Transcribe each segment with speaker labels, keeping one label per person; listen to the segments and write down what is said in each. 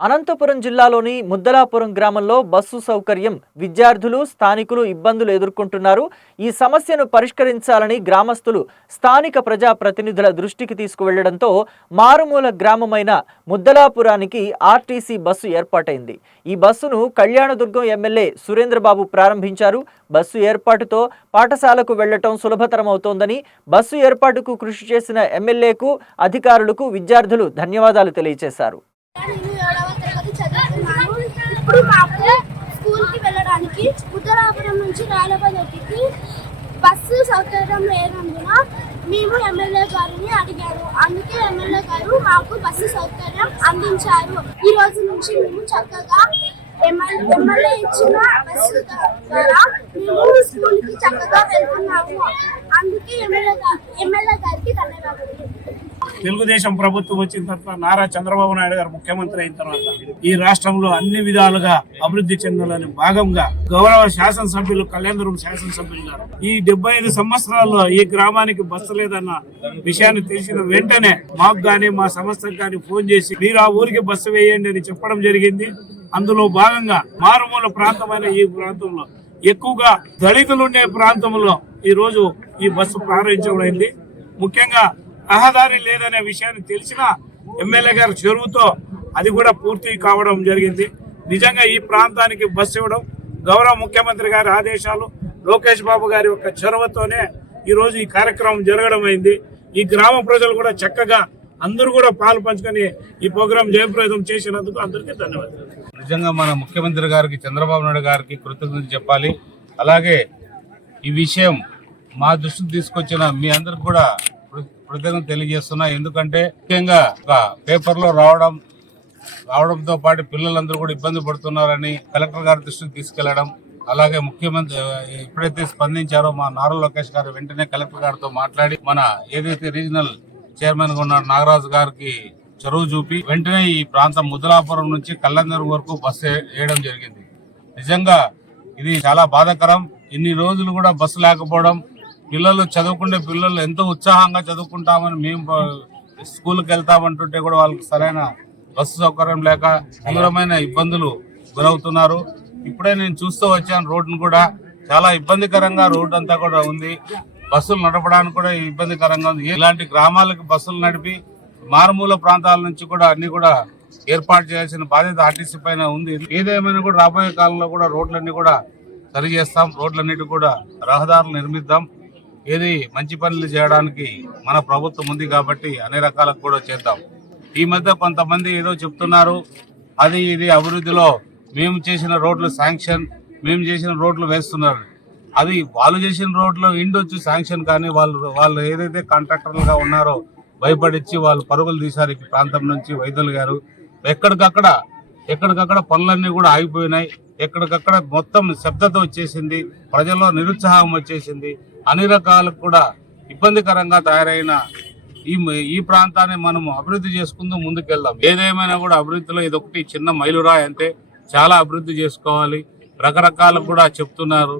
Speaker 1: అనంతపురం జిల్లాలోని ముద్దలాపురం గ్రామంలో బస్సు సౌకర్యం విద్యార్థులు స్థానికులు ఇబ్బందులు ఎదుర్కొంటున్నారు. ఈ సమస్యను పరిష్కరించాలని గ్రామస్తులు స్థానిక ప్రజా ప్రతినిధుల దృష్టికి తీసుకువెళ్ళడంతో మారుమూల గ్రామమైన ముద్దలాపురానికి ఆర్టీసీ బస్సు ఏర్పాటైంది. ఈ బస్సును కళ్యాణదుర్గం ఎమ్మెల్యే సురేంద్రబాబు ప్రారంభించారు. బస్సు ఏర్పాటుతో పాఠశాలకు వెళ్ళటం సులభతరమవుతోందని బస్సు ఏర్పాటుకు కృషి చేసిన ఎమ్మెల్యేకు అధికారులకు విద్యార్థులు ధన్యవాదాలు తెలియజేశారు.
Speaker 2: ఇప్పుడు మాకు స్కూల్కి వెళ్ళడానికి ఉత్తరాపురం నుంచి రాయలపల్లికి బస్సు సౌకర్యం లేనందున మేము ఎమ్మెల్యే గారిని అడిగారు. అందుకే ఎమ్మెల్యే గారు మాకు బస్సు సౌకర్యం అందించారు. ఈ రోజు నుంచి మేము చక్కగా ఎమ్మెల్యే ఇచ్చిన బస్సు ద్వారా మేము స్కూల్కి చక్కగా వెళ్తున్నాము. అందుకే ఎమ్మెల్యే గారు ఎమ్మెల్యే
Speaker 3: తెలుగుదేశం ప్రభుత్వం వచ్చిన తర్వాత నారా చంద్రబాబు నాయుడు గారు ముఖ్యమంత్రి అయిన తర్వాత ఈ రాష్ట్రంలో అన్ని విధాలుగా అభివృద్ధి చెందాలని భాగంగా గౌరవ శాసనసభ్యులు కళ్యాణదుర్గం శాసనసభ్యులు గారు ఈ డెబ్బై ఐదు సంవత్సరాల్లో ఈ గ్రామానికి బస్సు లేదన్న విషయాన్ని తెలిసిన వెంటనే మాకు గాని మా సంస్థకు గాని ఫోన్ చేసి మీరు ఆ ఊరికి బస్సు వేయండి అని చెప్పడం జరిగింది. అందులో భాగంగా మారుమూల ప్రాంతమైన ఈ ప్రాంతంలో ఎక్కువగా దళితులు ఉండే ప్రాంతంలో ఈ రోజు ఈ బస్సు ప్రారంభించబడింది. ముఖ్యంగా రహదారి లేదనే విషయాన్ని తెలిసిన ఎమ్మెల్యే గారి చెరువుతో అది కూడా పూర్తి కావడం జరిగింది. నిజంగా ఈ ప్రాంతానికి బస్సు ఇవ్వడం గౌరవ ముఖ్యమంత్రి గారి ఆదేశాలు లోకేష్ బాబు గారి యొక్క చొరవతోనే ఈరోజు ఈ కార్యక్రమం జరగడం అయింది. ఈ గ్రామ ప్రజలు కూడా చక్కగా అందరూ కూడా పాలు పంచుకొని ఈ ప్రోగ్రాం జయప్రదం చేసినందుకు అందరికీ ధన్యవాదాలు.
Speaker 4: నిజంగా మన ముఖ్యమంత్రి గారికి చంద్రబాబు నాయుడు గారికి కృతజ్ఞతలు చెప్పాలి. అలాగే ఈ విషయం మా దృష్టికి తీసుకొచ్చిన మీ అందరికి కూడా కృతజ్ఞత తెలియజేస్తున్నా. ఎందుకంటే ముఖ్యంగా ఒక పేపర్లో రావడం రావడంతో పాటు పిల్లలందరూ కూడా ఇబ్బంది పడుతున్నారని కలెక్టర్ గారి దృష్టికి తీసుకెళ్ళడం అలాగే ముఖ్యమంత్రి ఎప్పుడైతే స్పందించారో మా నారా లోకేష్ గారు వెంటనే కలెక్టర్ గారితో మాట్లాడి మన ఏదైతే రీజనల్ చైర్మన్గా ఉన్న నాగరాజు గారికి చొరవ చూపి వెంటనే ఈ ప్రాంతం ముదలాపురం నుంచి కల్లందరు వరకు బస్సు వేయడం జరిగింది. నిజంగా ఇది చాలా బాధాకరం. ఇన్ని రోజులు కూడా బస్సు లేకపోవడం పిల్లలు చదువుకునే పిల్లలు ఎంతో ఉత్సాహంగా చదువుకుంటామని మేము స్కూల్కి వెళ్తామంటుంటే కూడా వాళ్ళకి సరైన బస్సు సౌకర్యం లేక తీవ్రమైన ఇబ్బందులు గురవుతున్నారు. ఇప్పుడే నేను చూస్తూ వచ్చాను రోడ్డును కూడా. చాలా ఇబ్బందికరంగా రోడ్డు అంతా కూడా ఉంది. బస్సులు నడపడానికి కూడా ఇబ్బందికరంగా ఉంది. ఇలాంటి గ్రామాలకు బస్సులు నడిపి మారుమూల ప్రాంతాల నుంచి కూడా అన్ని కూడా ఏర్పాటు చేయాల్సిన బాధ్యత ఆర్టీసీ పైన ఉంది. ఏదేమైనా కూడా రాబోయే కాలంలో కూడా రోడ్లన్నీ కూడా సరి చేస్తాం రోడ్లన్నిటి కూడా రహదారులు నిర్మిద్దాం. ఏది మంచి పనులు చేయడానికి మన ప్రభుత్వం ఉంది కాబట్టి అన్ని రకాలకు కూడా చేద్దాం. ఈ మధ్య కొంతమంది ఏదో చెప్తున్నారు అది ఇది అభివృద్ధిలో మేము చేసిన రోడ్లు శాంక్షన్ మేము చేసిన రోడ్లు వేస్తున్నారు. అది వాళ్ళు చేసిన రోడ్లు ఇండొచ్చు శాంక్షన్ కానీ వాళ్ళు వాళ్ళు ఏదైతే కాంట్రాక్టర్లుగా ఉన్నారో భయపడిచ్చి వాళ్ళు పరుగులు తీశారు ఈ ప్రాంతం నుంచి వైద్యులు గారు. ఎక్కడికక్కడ ఎక్కడికక్కడ పనులన్నీ కూడా ఆగిపోయినాయి. ఎక్కడికక్కడ మొత్తం శబ్దత వచ్చేసింది. ప్రజల్లో నిరుత్సాహం వచ్చేసింది. అన్ని రకాలకు కూడా ఇబ్బందికరంగా తయారైన ఈ ఈ ప్రాంతాన్ని మనం అభివృద్ధి చేసుకుంటూ ముందుకెళ్దాం. ఏదేమైనా కూడా అభివృద్ధిలో ఇదొకటి చిన్న మైలురాయి అంతే చాలా అభివృద్ధి చేసుకోవాలి. రకరకాలు కూడా చెప్తున్నారు.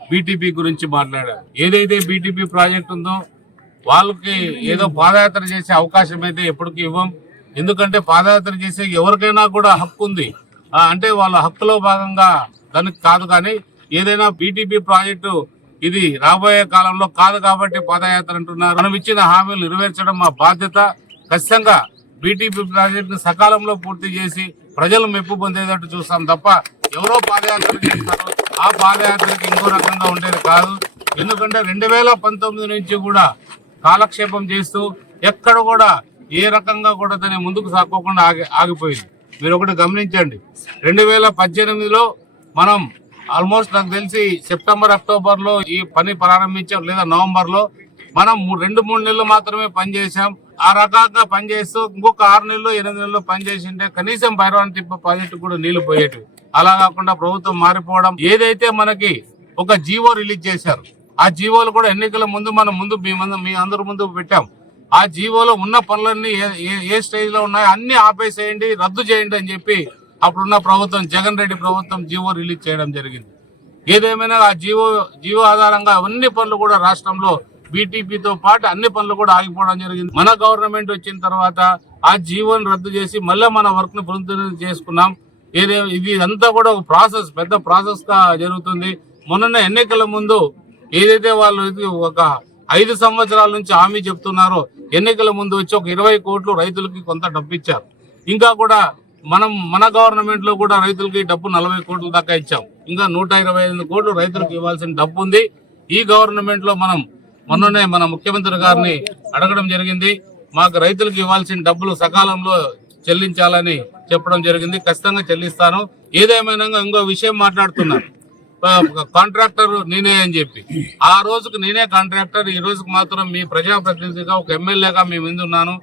Speaker 4: బీటీపీ గురించి మాట్లాడారు. ఏదైతే బీటీపీ ప్రాజెక్ట్ ఉందో వాళ్ళకి ఏదో పాదయాత్ర చేసే అవకాశం అయితే ఎప్పటికీ ఇవ్వం. ఎందుకంటే పాదయాత్ర చేసే ఎవరికైనా కూడా హక్కు ఉంది. అంటే వాళ్ళ హక్కులో భాగంగా దానికి కాదు కానీ ఏదైనా బీటీపీ ప్రాజెక్టు ఇది రాబోయే కాలంలో కాదు కాబట్టి పాదయాత్ర అంటున్నారు. మనం ఇచ్చిన హామీలు నెరవేర్చడం మా బాధ్యత. ఖచ్చితంగా బీటీపీ ప్రాజెక్టును సకాలంలో పూర్తి చేసి ప్రజలు మెప్పు పొందేటట్టు చూస్తాం తప్ప ఎవరో పాదయాత్ర చేస్తారు ఆ పాదయాత్రకి ఇంకో రకంగా ఉండేది కాదు. ఎందుకంటే రెండు వేల పంతొమ్మిది నుంచి కూడా కాలక్షేపం చేస్తూ ఎక్కడ కూడా ఏ రకంగా కూడా దాన్ని ముందుకు సాక్కోకుండా ఆగి ఆగిపోయింది. మీరు ఒకటి గమనించండి. రెండు వేల పద్దెనిమిదిలో మనం ఆల్మోస్ట్ నాకు తెలిసి సెప్టెంబర్ అక్టోబర్లో ఈ పని ప్రారంభించాం లేదా నవంబర్లో మనం రెండు మూడు నెలలు మాత్రమే పనిచేసాం ఆ రకంగా పనిచేస్తూ ఇంకొక ఆరు నెలలు ఎనిమిది నెలలు పనిచేసింటే కనీసం భైరవాన్ తిప్ప ప్రాజెక్టు కూడా నీళ్ళు పోయేటివి. అలా కాకుండా ప్రభుత్వం మారిపోవడం ఏదైతే మనకి ఒక జీవో రిలీజ్ చేశారు ఆ జీవోలు కూడా ఎన్నికల ముందు మనం ముందు మీ ముందు మీ అందరి ముందు పెట్టాం. ఆ జీవోలో ఉన్న పనులన్నీ ఏ- ఏ- ఏ స్టేజ్లో ఉన్నాయో అన్ని ఆపేసేయండి రద్దు చేయండి అని చెప్పి అప్పుడున్న ప్రభుత్వం జగన్ రెడ్డి ప్రభుత్వం జీవో రిలీజ్ చేయడం జరిగింది. ఏదేమైనా ఆ జీవో జీవో ఆధారంగా అన్ని పనులు కూడా రాష్ట్రంలో బీటీపీతో పాటు అన్ని పనులు కూడా ఆగిపోవడం జరిగింది. మన గవర్నమెంట్ వచ్చిన తర్వాత ఆ జీవోని రద్దు చేసి మళ్ళీ మన వర్క్ను పునరుద్ధరణ చేసుకున్నాం. ఏదే ఇది అంతా కూడా ఒక ప్రాసెస్ పెద్ద ప్రాసెస్గా జరుగుతుంది. మొన్న ఎన్నికల ముందు ఏదైతే వాళ్ళు ఇది ఒక ఐదు సంవత్సరాల నుంచి హామీ చెప్తున్నారు. ఎన్నికల ముందు వచ్చి ఒక ఇరవై కోట్లు రైతులకి కొంత డబ్బు ఇచ్చారు ఇంకా కూడా మనం మన గవర్నమెంట్లో కూడా రైతులకి డబ్బు నలభై కోట్ల దాకా ఇచ్చాం. ఇంకా నూట ఇరవై ఐదు కోట్లు రైతులకు ఇవ్వాల్సిన డబ్బు ఉంది. ఈ గవర్నమెంట్లో మనం మొన్ననే మన ముఖ్యమంత్రి గారిని అడగడం జరిగింది. మాకు రైతులకు ఇవ్వాల్సిన డబ్బులు సకాలంలో చెల్లించాలని చెప్పడం జరిగింది. ఖచ్చితంగా చెల్లిస్తాను. ఏదేమైనా ఇంకో విషయం మాట్లాడుతున్నాను కాంట్రాక్టర్ నేనే అని చెప్పి. ఆ రోజుకు నేనే కాంట్రాక్టర్ ఈ రోజుకు మాత్రం మీ ప్రజాప్రతినిధిగా ఒక ఎమ్మెల్యేగా మీ ముందు ఉన్నాను.